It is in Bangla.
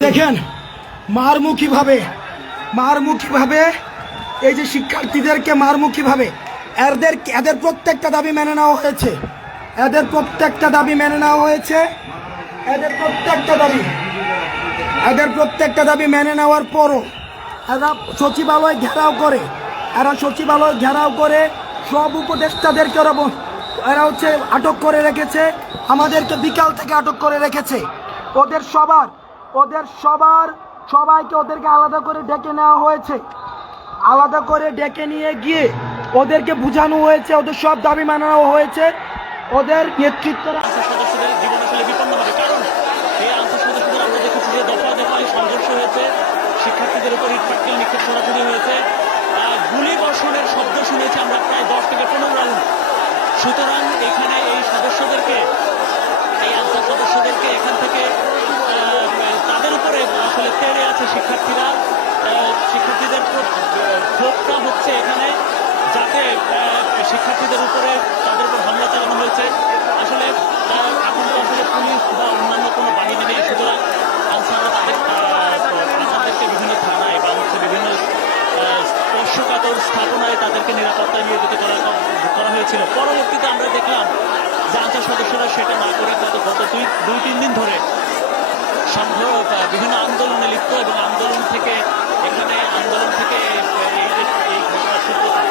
দেখেন মারমুখীভাবে এই যে শিক্ষার্থীদেরকে মারমুখীভাবে এদের প্রত্যেকটা দাবি মেনে নেওয়া হয়েছে। এদের প্রত্যেকটা দাবি মেনে নেওয়ার পরও এরা সচিবালয় ঘেরাও করে সব উপদেষ্টাদেরকে এরা আটক করে রেখেছে। আমাদেরকে বিকাল থেকে আটক করে রেখেছে। সবাইকে ওদেরকে আলাদা করে ডেকে নেওয়া হয়েছে। আলাদা করে ডেকে নিয়ে গিয়ে ওদেরকে বোঝানো হয়েছে, ওদের সব দাবি মানানো হয়েছে। ওদের নেতৃত্বরা সদস্যদের জীবন আসলে বিপন্ন হবে, কারণ এই আনসার সদস্যদের আমরা দেখেছি যে দফায় দফায় সংঘর্ষ হয়েছে, শিক্ষার্থীদের উপর ইট পাটকেল নিক্ষেপ ছোড়াছুড়ি হয়েছে, গুলি বর্ষণের শব্দ শুনেছি আমরা প্রায় 10 থেকে 15 রাউন্ড। সুতরাং এখানে এই আনসার সদস্যদেরকে এখান থেকে তাদের উপরে আসলে তেড়ে আছে শিক্ষার্থীরা। শিক্ষার্থীদের ক্ষোভটা হচ্ছে এখানে, যাতে শিক্ষার্থীদের উপরে তাদের উপর হামলা চালানো হয়েছে। আসলে এখন তো আসলে পুলিশ বা অন্যান্য কোনো বাহিনী নেই, সুতরাং আনসাররা আনসারদেরকে বিভিন্ন থানায় বা বিভিন্ন স্পর্শকাতর স্থাপনায় তাদেরকে নিরাপত্তায় নিয়োজিত করা হয়েছিল। পরবর্তীতে আমরা দেখলাম যে আনসার সদস্যরা সেটা না করে গত 2-3 দিন ধরে বিভিন্ন আন্দোলনে লিপ্ত এবং আন্দোলন থেকে এই ঘটনার সূত্রপাত।